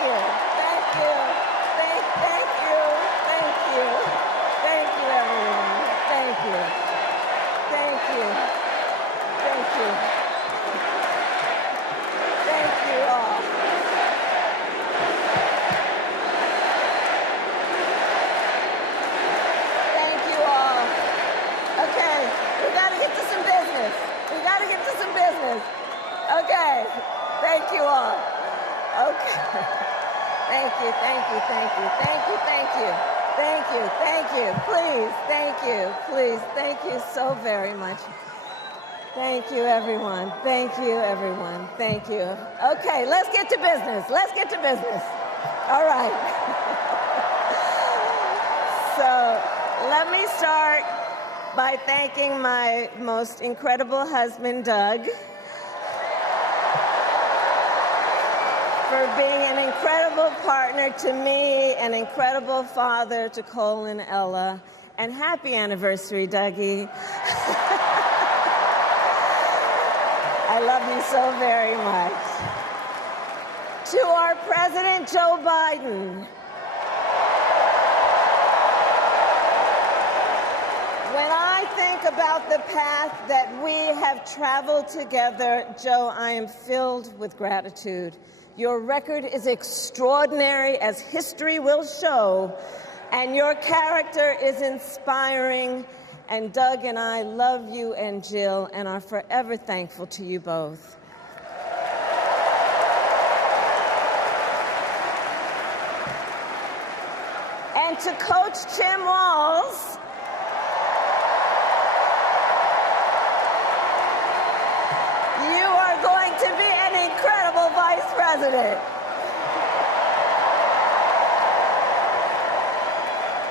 you. Thank you. Thank you. Thank you. Thank you, everyone. Thank you. Thank you. Thank you. Thank you all. Thank you all. Okay, we got to get to some business. We got to get to some business. Okay, thank you all. Okay. Thank you, thank you, thank you, thank you, thank you, thank you, thank you, please, thank you, please, thank you so very much. Thank you, everyone. Thank you, everyone. Thank you. Okay, let's get to business. Let's get to business. All right. So let me start by thanking my most incredible husband, Doug, for being an incredible partner to me, an incredible father to Cole and Ella, and happy anniversary, Dougie. I love you so very much. To our President Joe Biden, when I think about the path that we have traveled together, Joe, I am filled with gratitude. Your record is extraordinary, as history will show, and your character is inspiring. And Doug and I love you and Jill and are forever thankful to you both. And to Coach Tim Walz, you are going to be an incredible vice president.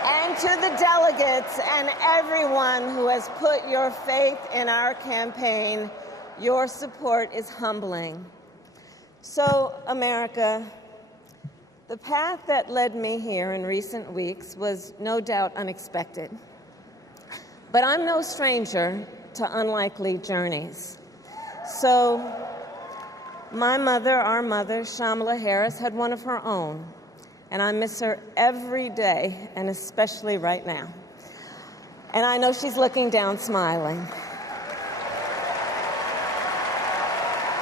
And to the delegates and everyone who has put your faith in our campaign, your support is humbling. So, America, the path that led me here in recent weeks was no doubt unexpected. But I'm no stranger to unlikely journeys. So, my mother, our mother, Kamala Harris, had one of her own. And I miss her every day, and especially right now. And I know she's looking down, smiling.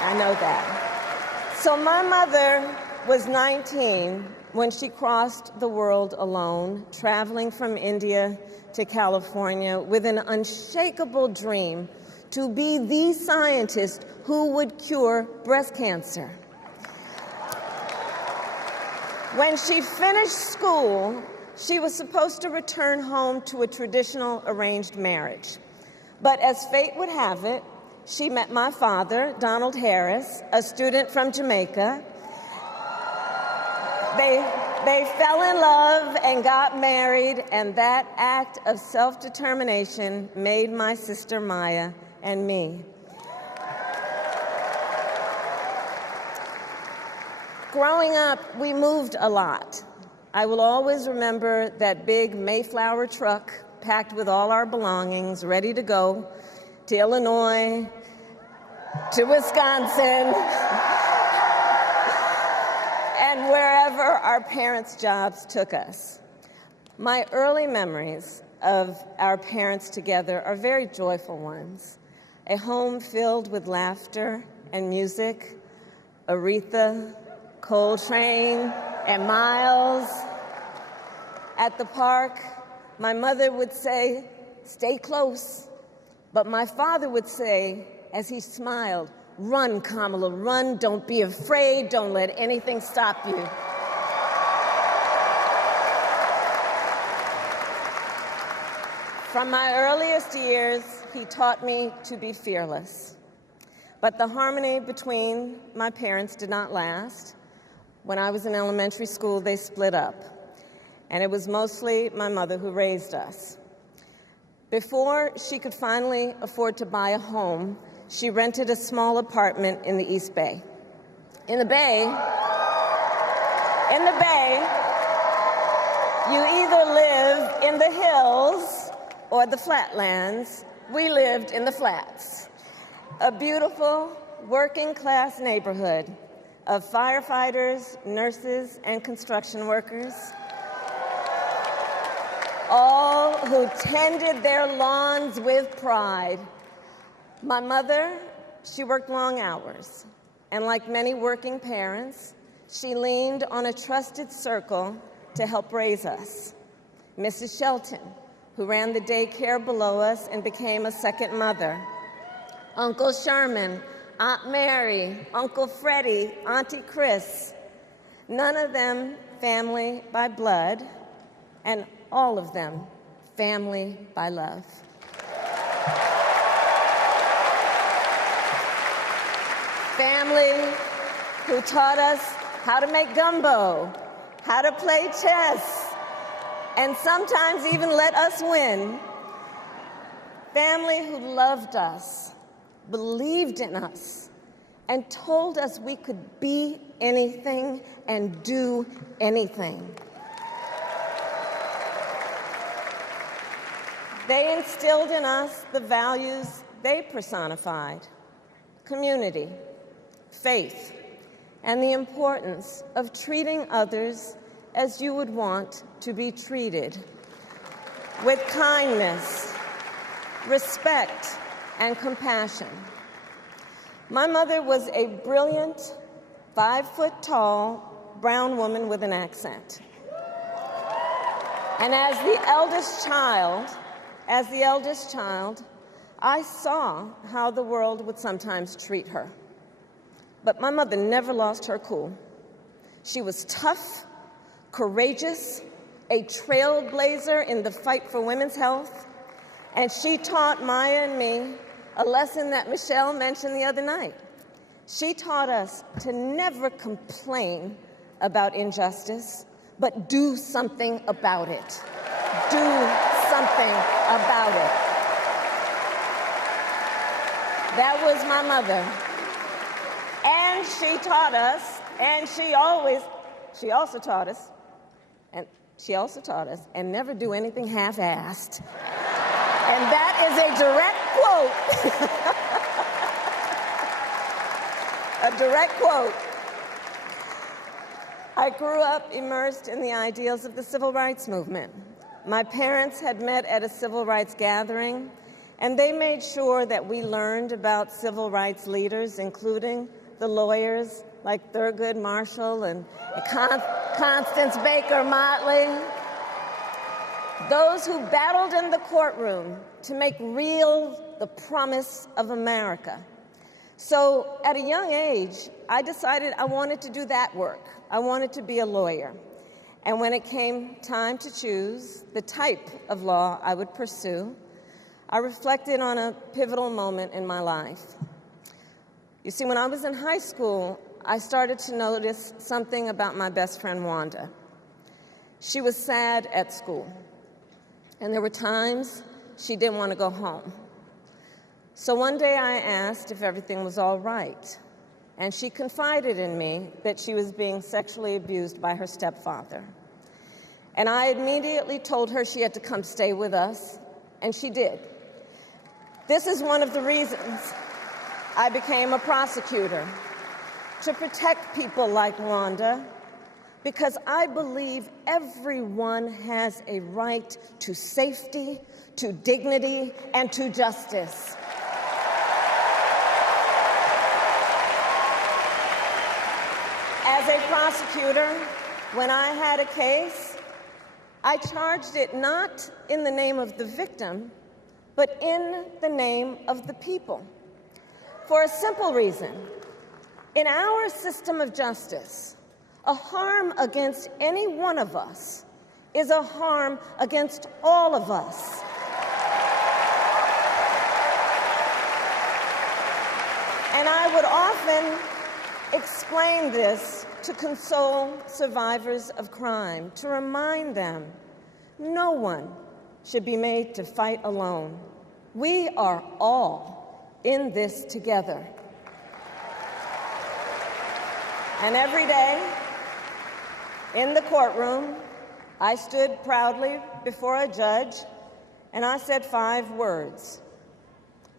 I know that. So my mother was 19 when she crossed the world alone, traveling from India to California with an unshakable dream to be the scientist who would cure breast cancer. When she finished school, she was supposed to return home to a traditional arranged marriage. But as fate would have it, she met my father, Donald Harris, a student from Jamaica. They fell in love and got married, and that act of self-determination made my sister Maya and me. Growing up, we moved a lot. I will always remember that big Mayflower truck packed with all our belongings, ready to go to Illinois, to Wisconsin, and wherever our parents' jobs took us. My early memories of our parents together are very joyful ones. A home filled with laughter and music, Aretha, Coltrane, and Miles. At the park, my mother would say, "Stay close." But my father would say, as he smiled, "Run, Kamala, run. Don't be afraid. Don't let anything stop you." From my earliest years, he taught me to be fearless. But the harmony between my parents did not last. When I was in elementary school, they split up. And it was mostly my mother who raised us. Before she could finally afford to buy a home, she rented a small apartment in the East Bay. In the Bay, you either live in the hills or the flatlands. We lived in the flats. A beautiful, working-class neighborhood of firefighters, nurses, and construction workers, all who tended their lawns with pride. My mother, she worked long hours, and like many working parents, she leaned on a trusted circle to help raise us. Mrs. Shelton, who ran the daycare below us and became a second mother. Uncle Sherman, Aunt Mary, Uncle Freddie, Auntie Chris, none of them family by blood, and all of them family by love. Family who taught us how to make gumbo, how to play chess, and sometimes even let us win. Family who loved us, believed in us, and told us we could be anything and do anything. They instilled in us the values they personified: community, faith, and the importance of treating others as you would want to be treated, with kindness, respect, and compassion. My mother was a brilliant, 5-foot-tall, brown woman with an accent. And as the eldest child, I saw how the world would sometimes treat her. But my mother never lost her cool. She was tough, courageous, a trailblazer in the fight for women's health, and she taught Maya and me a lesson that Michelle mentioned the other night. She taught us to never complain about injustice, but do something about it. Do something about it. That was my mother. And she taught us, and she also taught us, and never do anything half-assed. And that is a direct quote. A direct quote. I grew up immersed in the ideals of the civil rights movement. My parents had met at a civil rights gathering, and they made sure that we learned about civil rights leaders, including the lawyers like Thurgood Marshall and Constance Baker Motley, those who battled in the courtroom to make real the promise of America. So at a young age, I decided I wanted to do that work. I wanted to be a lawyer. And when it came time to choose the type of law I would pursue, I reflected on a pivotal moment in my life. You see, when I was in high school, I started to notice something about my best friend, Wanda. She was sad at school, and there were times she didn't want to go home. So one day I asked if everything was all right, and she confided in me that she was being sexually abused by her stepfather. And I immediately told her she had to come stay with us, and she did. This is one of the reasons I became a prosecutor, to protect people like Wanda, because I believe everyone has a right to safety, to dignity, and to justice. As a prosecutor, when I had a case, I charged it not in the name of the victim, but in the name of the people. For a simple reason. In our system of justice, a harm against any one of us is a harm against all of us. And I would often explain this to console survivors of crime, to remind them no one should be made to fight alone. We are all in this together. And every day in the courtroom, I stood proudly before a judge and I said 5 words: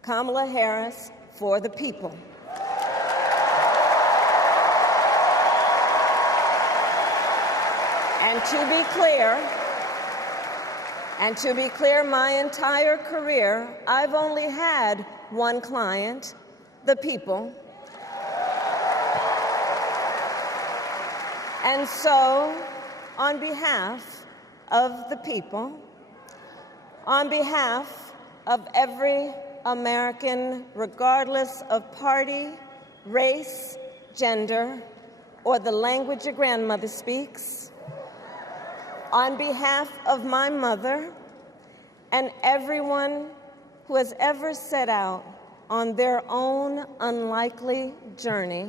Kamala Harris for the people. And to be clear, my entire career, I've only had one client, the people. And so, on behalf of the people, on behalf of every American, regardless of party, race, gender, or the language your grandmother speaks, on behalf of my mother and everyone who has ever set out on their own unlikely journey,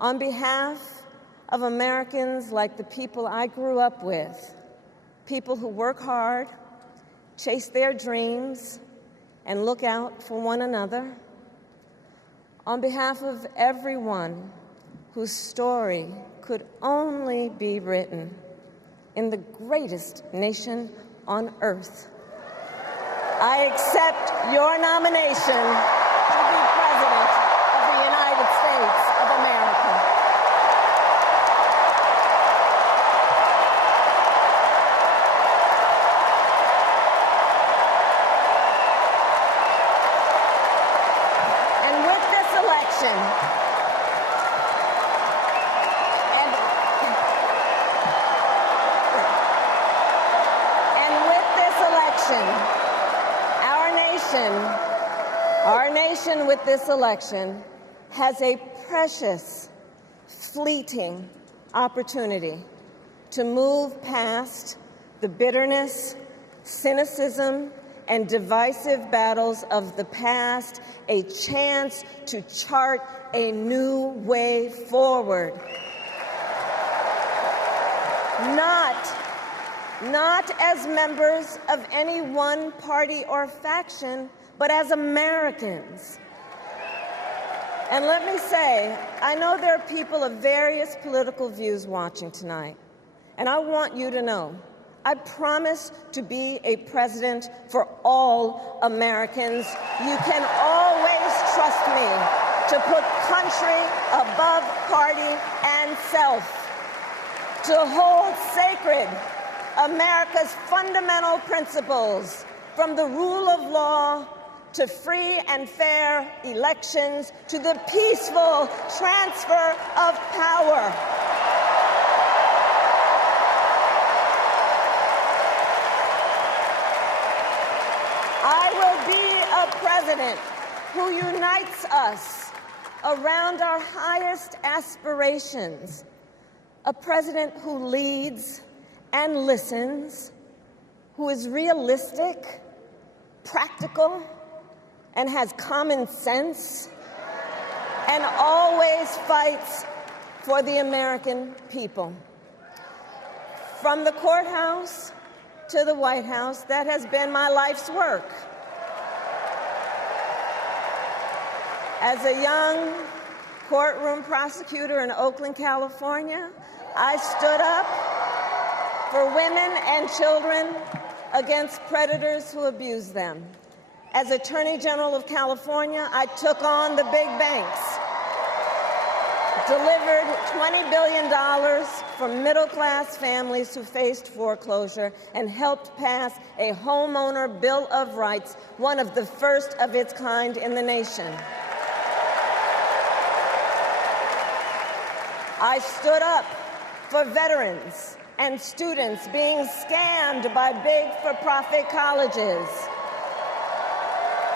on behalf of Americans like the people I grew up with, people who work hard, chase their dreams, and look out for one another, on behalf of everyone whose story could only be written in the greatest nation on earth, I accept your nomination to be President of the United States of America. And with this election, our nation with this election has a precious, fleeting opportunity to move past the bitterness, cynicism, and divisive battles of the past, a chance to chart a new way forward. Not as members of any one party or faction, but as Americans. And let me say, I know there are people of various political views watching tonight, and I want you to know, I promise to be a president for all Americans. You can always trust me to put country above party and self, to hold sacred America's fundamental principles, from the rule of law to free and fair elections to the peaceful transfer of power. I will be a president who unites us around our highest aspirations, a president who leads and listens, who is realistic, practical, and has common sense, and always fights for the American people. From the courthouse to the White House, that has been my life's work. As a young courtroom prosecutor in Oakland, California, I stood up for women and children against predators who abuse them. As Attorney General of California, I took on the big banks, delivered $20 billion for middle-class families who faced foreclosure, and helped pass a homeowner Bill of Rights, one of the first of its kind in the nation. I stood up for veterans and students being scammed by big for-profit colleges,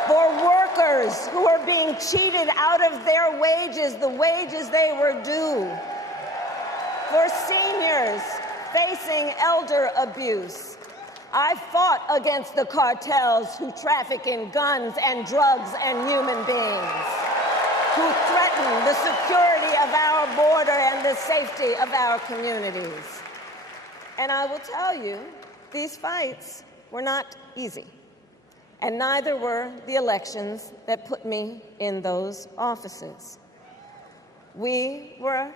for workers who are being cheated out of their wages, the wages they were due, for seniors facing elder abuse. I fought against the cartels who traffic in guns and drugs and human beings, who threaten the security of our border and the safety of our communities. And I will tell you, these fights were not easy, and neither were the elections that put me in those offices. We were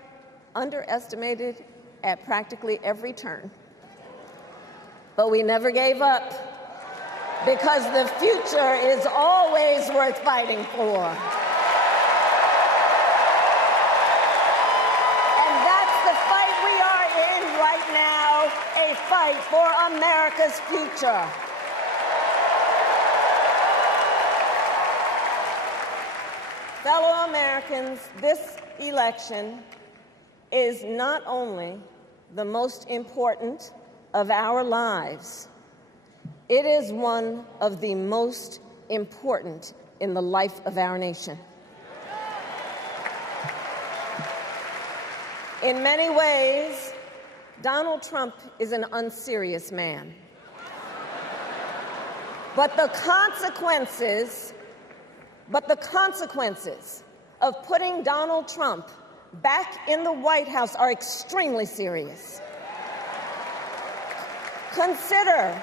underestimated at practically every turn, but we never gave up, because the future is always worth fighting for. And that's the fight we are in right now. fight for America's future. Fellow Americans, this election is not only the most important of our lives, it is one of the most important in the life of our nation. In many ways, Donald Trump is an unserious man. But the consequences of putting Donald Trump back in the White House are extremely serious. Consider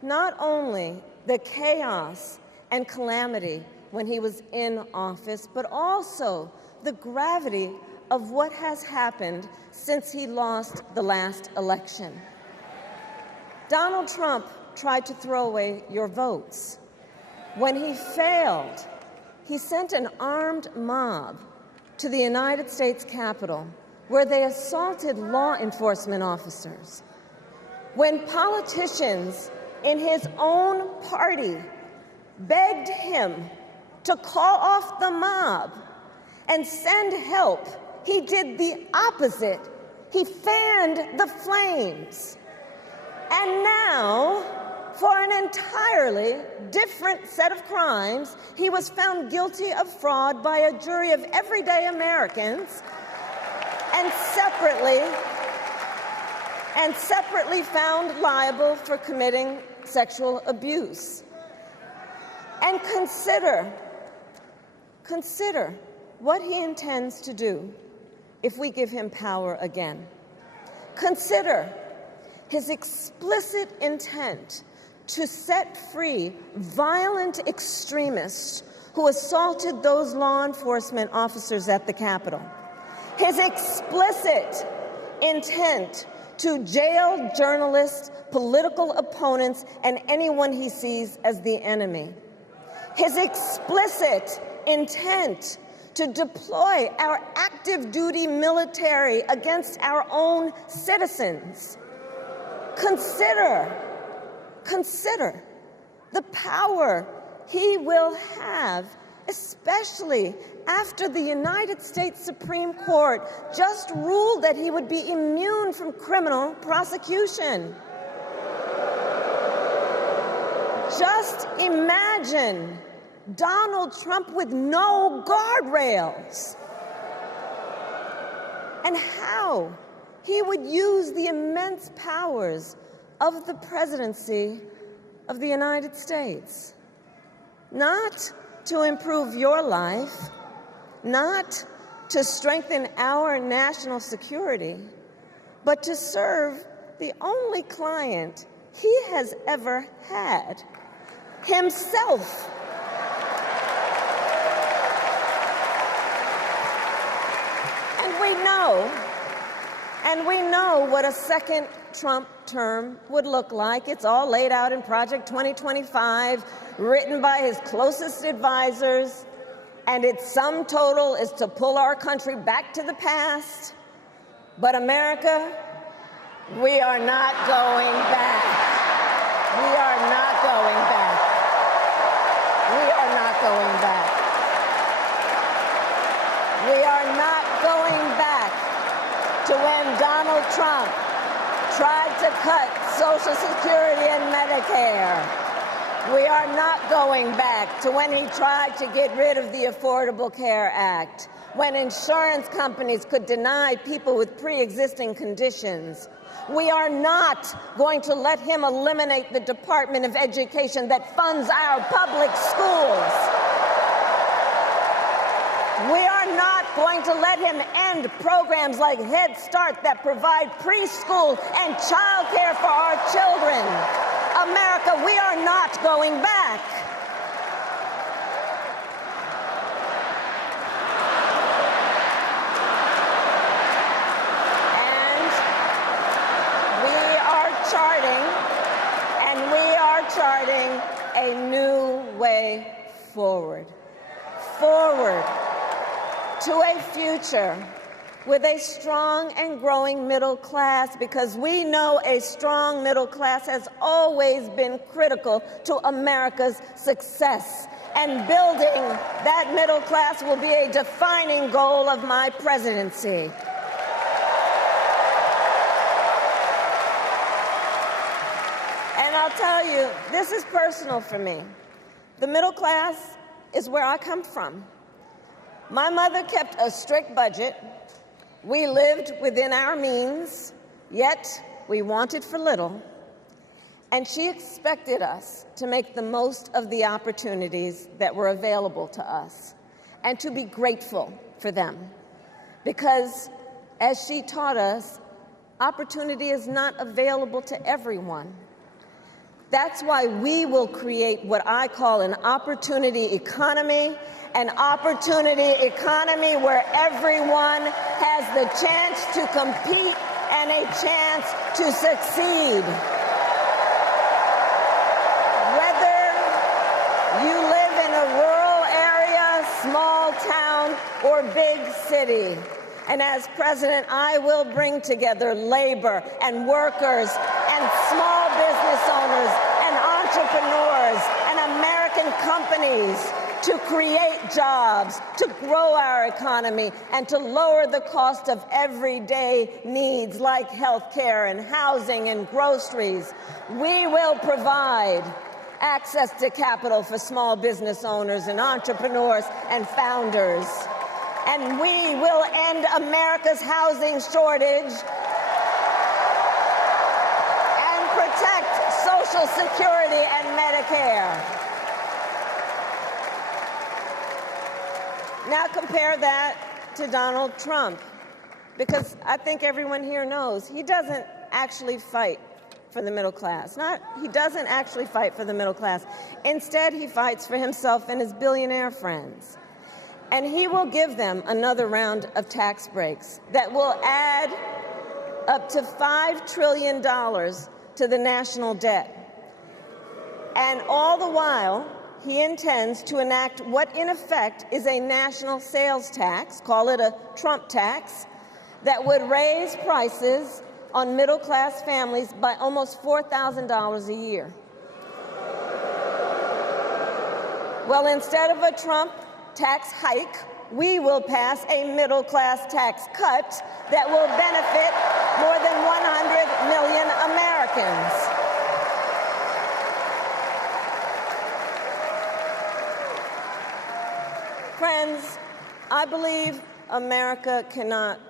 not only the chaos and calamity when he was in office, but also the gravity of what has happened since he lost the last election. Donald Trump tried to throw away your votes. When he failed, he sent an armed mob to the United States Capitol, where they assaulted law enforcement officers. When politicians in his own party begged him to call off the mob and send help, he did the opposite. He fanned the flames. And now, for an entirely different set of crimes, he was found guilty of fraud by a jury of everyday Americans and separately found liable for committing sexual abuse. And consider what he intends to do if we give him power again. Consider his explicit intent to set free violent extremists who assaulted those law enforcement officers at the Capitol. His explicit intent to jail journalists, political opponents, and anyone he sees as the enemy. His explicit intent to deploy our active duty military against our own citizens. Consider the power he will have, especially after the United States Supreme Court just ruled that he would be immune from criminal prosecution. Just imagine Donald Trump with no guardrails, and how he would use the immense powers of the presidency of the United States, not to improve your life, not to strengthen our national security, but to serve the only client he has ever had, himself. And we know what a second Trump term would look like. It's all laid out in Project 2025, written by his closest advisors, and its sum total is to pull our country back to the past. But America, we are not going back. We are not going back. We are not going back. We are not going back to when Donald Trump tried to cut Social Security and Medicare. We are not going back to when he tried to get rid of the Affordable Care Act, when insurance companies could deny people with pre-existing conditions. We are not going to let him eliminate the Department of Education that funds our public schools. We are not going to let him end programs like Head Start that provide preschool and child care for our children. America, we are not going back. And we are charting a new way forward. Forward to a future with a strong and growing middle class, because we know a strong middle class has always been critical to America's success. And building that middle class will be a defining goal of my presidency. And I'll tell you, this is personal for me. The middle class is where I come from. My mother kept a strict budget. We lived within our means, yet we wanted for little. And she expected us to make the most of the opportunities that were available to us and to be grateful for them. Because, as she taught us, opportunity is not available to everyone. That's why we will create what I call an opportunity economy where everyone has the chance to compete and a chance to succeed. Whether you live in a rural area, small town, or big city. And as president, I will bring together labor and workers and small business owners and entrepreneurs and American companies to create jobs, to grow our economy, and to lower the cost of everyday needs like health care and housing and groceries. We will provide access to capital for small business owners and entrepreneurs and founders. And we will end America's housing shortage and protect Social Security and Medicare. Now compare that to Donald Trump, because I think everyone here knows he doesn't actually fight for the middle class. He doesn't actually fight for the middle class. Instead, he fights for himself and his billionaire friends. And he will give them another round of tax breaks that will add up to $5 trillion to the national debt. And all the while, he intends to enact what in effect is a national sales tax, call it a Trump tax, that would raise prices on middle-class families by almost $4,000 a year. Well, instead of a Trump tax hike, we will pass a middle-class tax cut that will benefit more than 100 million Americans. Friends, I believe America cannot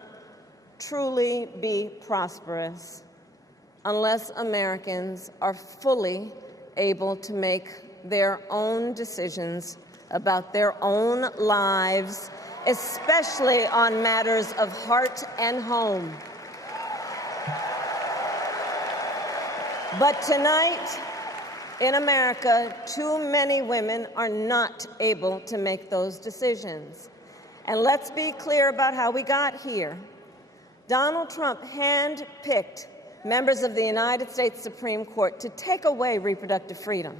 truly be prosperous unless Americans are fully able to make their own decisions about their own lives, especially on matters of heart and home. But tonight, in America, too many women are not able to make those decisions. And let's be clear about how we got here. Donald Trump handpicked members of the United States Supreme Court to take away reproductive freedom.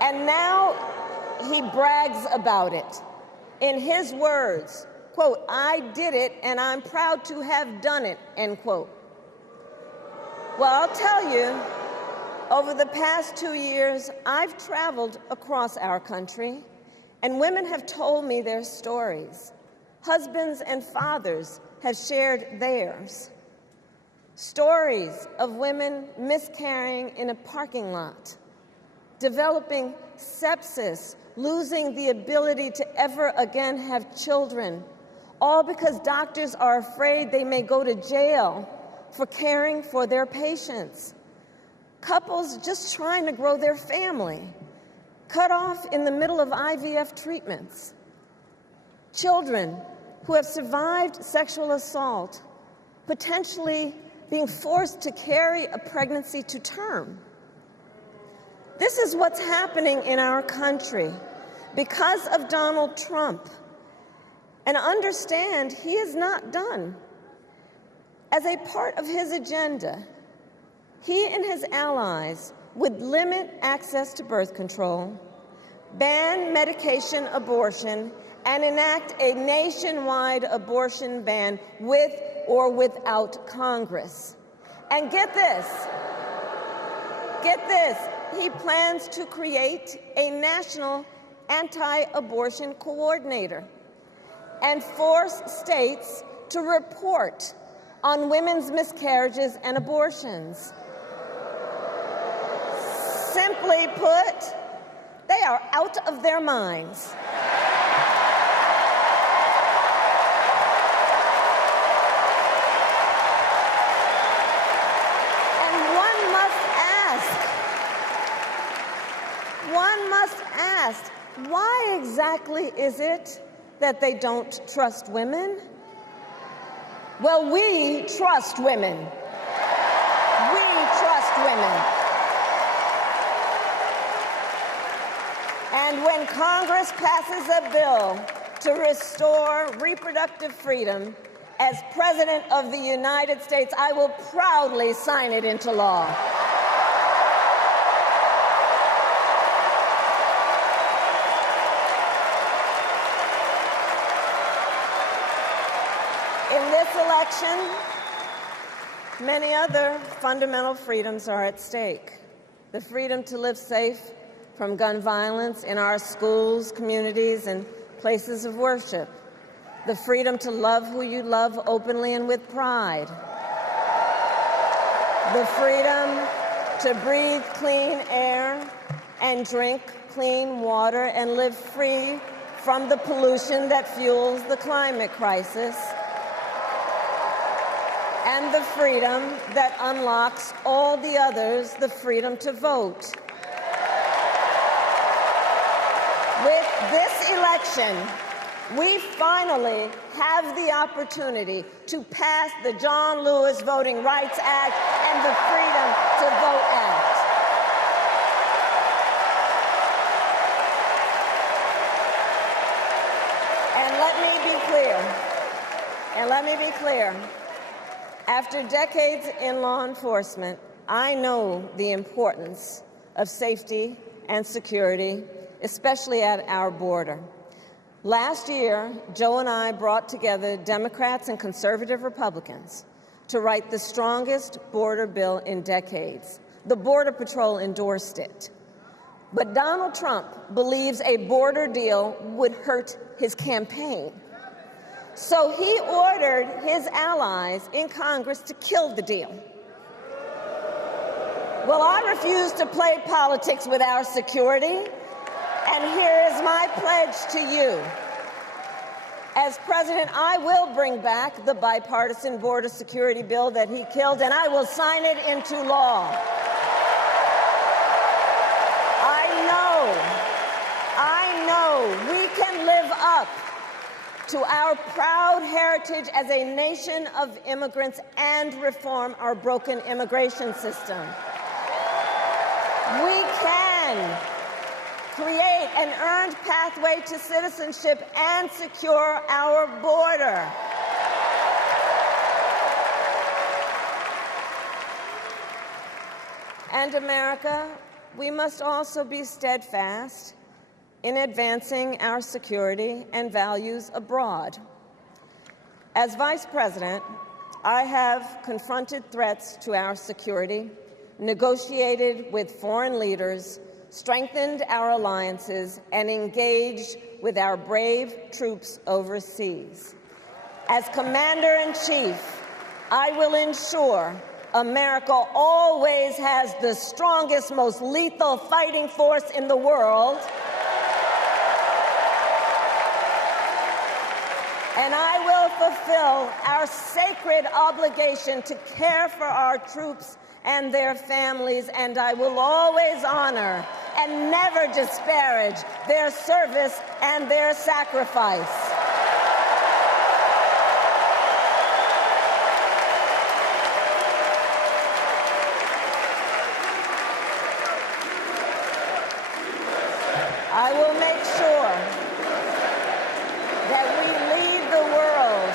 And now he brags about it. In his words, quote, "I did it and I'm proud to have done it," end quote. Well, I'll tell you, over the past 2 years, I've traveled across our country, and women have told me their stories. Husbands and fathers have shared theirs. Stories of women miscarrying in a parking lot, developing sepsis, losing the ability to ever again have children, all because doctors are afraid they may go to jail for caring for their patients. Couples just trying to grow their family, cut off in the middle of IVF treatments. Children who have survived sexual assault, potentially being forced to carry a pregnancy to term. This is what's happening in our country because of Donald Trump. And understand, he is not done. As a part of his agenda, he and his allies would limit access to birth control, ban medication abortion, and enact a nationwide abortion ban with or without Congress. And get this, he plans to create a national anti-abortion coordinator and force states to report on women's miscarriages and abortions. Simply put, they are out of their minds. And one must ask, why exactly is it that they don't trust women? Well, we trust women. We trust women. And when Congress passes a bill to restore reproductive freedom, as President of the United States, I will proudly sign it into law. In this election, many other fundamental freedoms are at stake. The freedom to live safe from gun violence in our schools, communities, and places of worship. The freedom to love who you love openly and with pride. The freedom to breathe clean air and drink clean water and live free from the pollution that fuels the climate crisis. And the freedom that unlocks all the others, the freedom to vote. With this election, we finally have the opportunity to pass the John Lewis Voting Rights Act and the Freedom to Vote Act. And let me be clear. After decades in law enforcement, I know the importance of safety and security, especially at our border. Last year, Joe and I brought together Democrats and conservative Republicans to write the strongest border bill in decades. The Border Patrol endorsed it. But Donald Trump believes a border deal would hurt his campaign. So he ordered his allies in Congress to kill the deal. Well, I refuse to play politics with our security, and here is my pledge to you. As president, I will bring back the bipartisan border security bill that he killed, and I will sign it into law. I know we can live up to our proud heritage as a nation of immigrants and reform our broken immigration system. We can create an earned pathway to citizenship and secure our border. And America, we must also be steadfast in advancing our security and values abroad. As Vice President, I have confronted threats to our security, negotiated with foreign leaders, strengthened our alliances, and engaged with our brave troops overseas. As Commander-in-Chief, I will ensure America always has the strongest, most lethal fighting force in the world, and I will fulfill our sacred obligation to care for our troops and their families, and I will always honor and never disparage their service and their sacrifice. I will make sure that we lead the world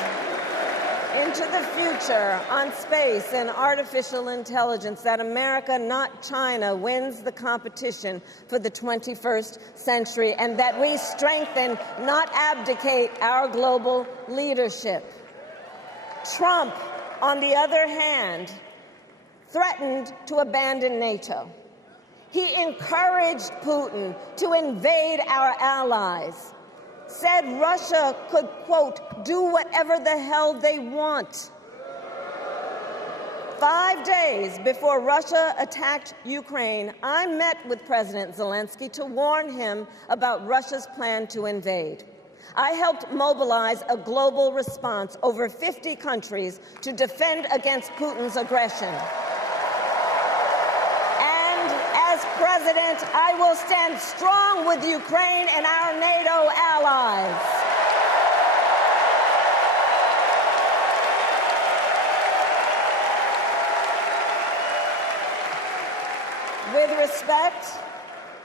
in into the future on space and artificial intelligence, that America, not China, wins the competition for the 21st century, and that we strengthen, not abdicate, our global leadership. Trump, on the other hand, threatened to abandon NATO. He encouraged Putin to invade our allies, said Russia could, quote, do whatever the hell they want. 5 days before Russia attacked Ukraine, I met with President Zelensky to warn him about Russia's plan to invade. I helped mobilize a global response, over 50 countries, to defend against Putin's aggression. As president, I will stand strong with Ukraine and our NATO allies. With respect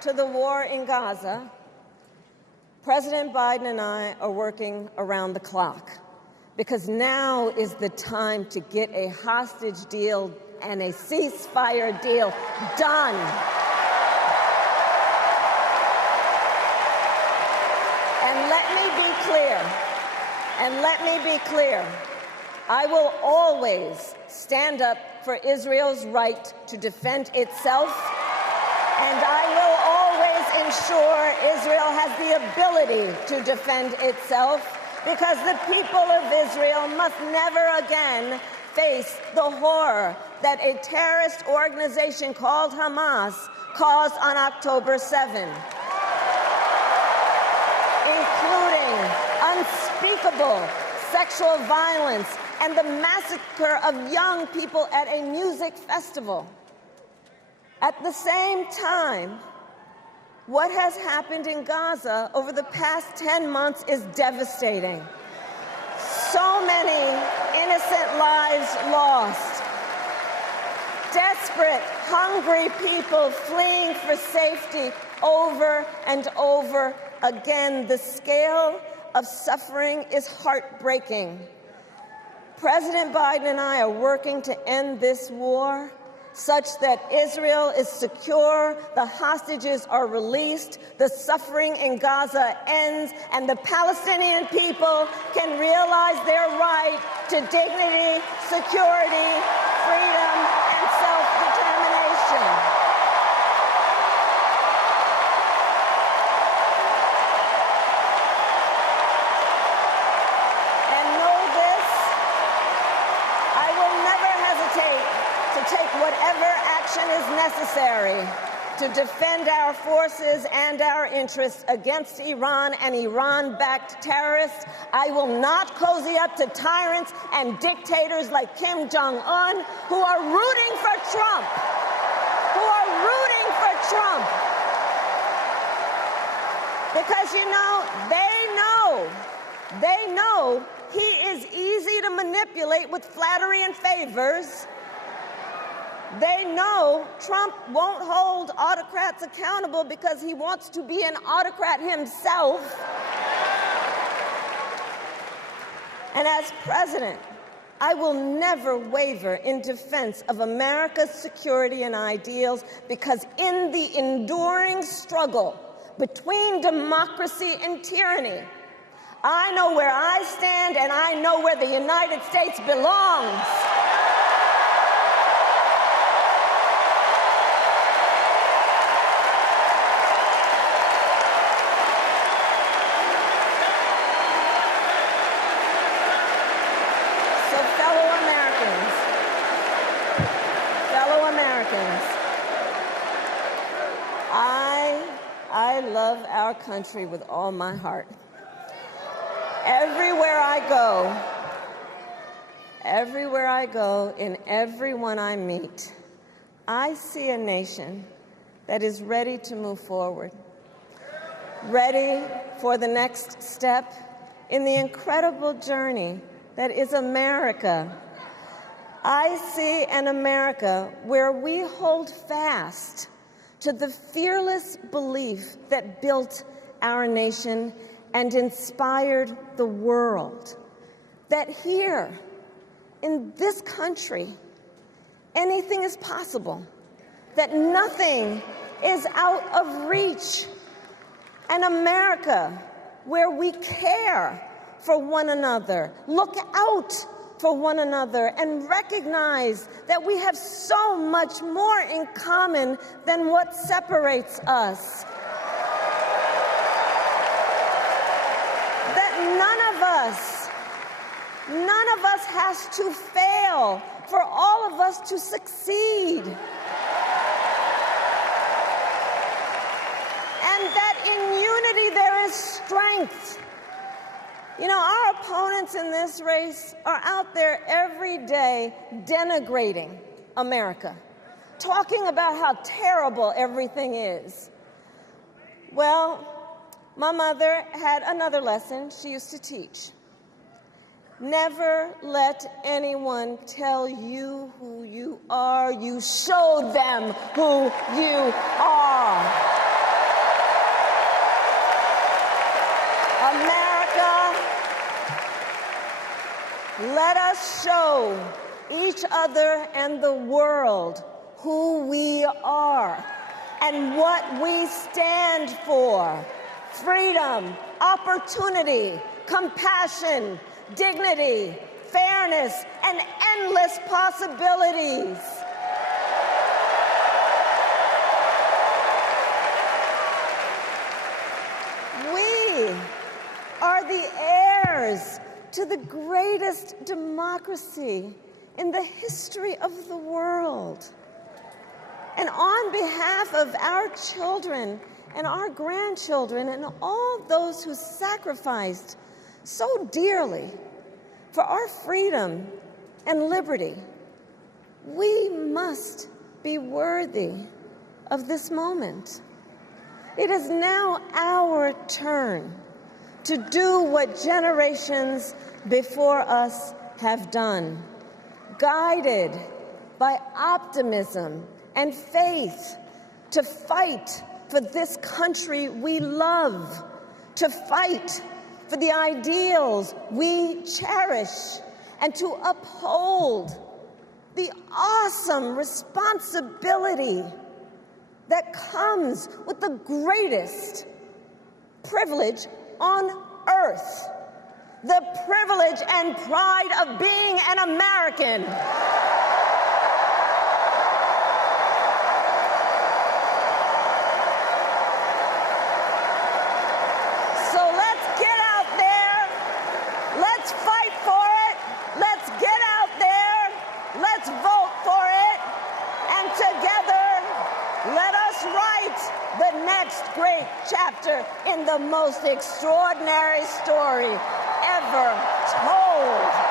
to the war in Gaza, President Biden and I are working around the clock, because now is the time to get a hostage deal and a ceasefire deal done. And let me be clear, I will always stand up for Israel's right to defend itself, and I will always ensure Israel has the ability to defend itself, because the people of Israel must never again face the horror that a terrorist organization called Hamas caused on October 7, including unspeakable sexual violence and the massacre of young people at a music festival. At the same time, what has happened in Gaza over the past 10 months is devastating. So many innocent lives lost. Desperate, hungry people fleeing for safety over and over again. The scale of suffering is heartbreaking. President Biden and I are working to end this war such that Israel is secure, the hostages are released, the suffering in Gaza ends, and the Palestinian people can realize their right to dignity, security, freedom, and self-determination. Whatever action is necessary to defend our forces and our interests against Iran and Iran-backed terrorists. I will not cozy up to tyrants and dictators like Kim Jong-un who are rooting for Trump, Because, you know, they know he is easy to manipulate with flattery and favors. They know Trump won't hold autocrats accountable because he wants to be an autocrat himself. And as president, I will never waver in defense of America's security and ideals, because in the enduring struggle between democracy and tyranny, I know where I stand and I know where the United States belongs. I love our country with all my heart. Everywhere I go, in everyone I meet, I see a nation that is ready to move forward, ready for the next step in the incredible journey that is America. I see an America where we hold fast to the fearless belief that built our nation and inspired the world, that here, in this country, anything is possible, that nothing is out of reach. An America where we care for one another, look out for one another, and recognize that we have so much more in common than what separates us. That none of us has to fail for all of us to succeed. And that in unity there is strength. You know, our opponents in this race are out there every day denigrating America, talking about how terrible everything is. Well, my mother had another lesson she used to teach. Never let anyone tell you who you are. You show them who you are. America, let us show each other and the world who we are and what we stand for. Freedom, opportunity, compassion, dignity, fairness, and endless possibilities. We are the heirs to the greatest democracy in the history of the world. And on behalf of our children and our grandchildren and all those who sacrificed so dearly for our freedom and liberty, we must be worthy of this moment. It is now our turn to do what generations before us have done, guided by optimism and faith, to fight for this country we love, to fight for the ideals we cherish, and to uphold the awesome responsibility that comes with the greatest privilege on earth, the privilege and pride of being an American. So let's get out there, let's fight for it, let's get out there, let's vote for it, and together let us write the next great chapter in the most extraordinary story ever told.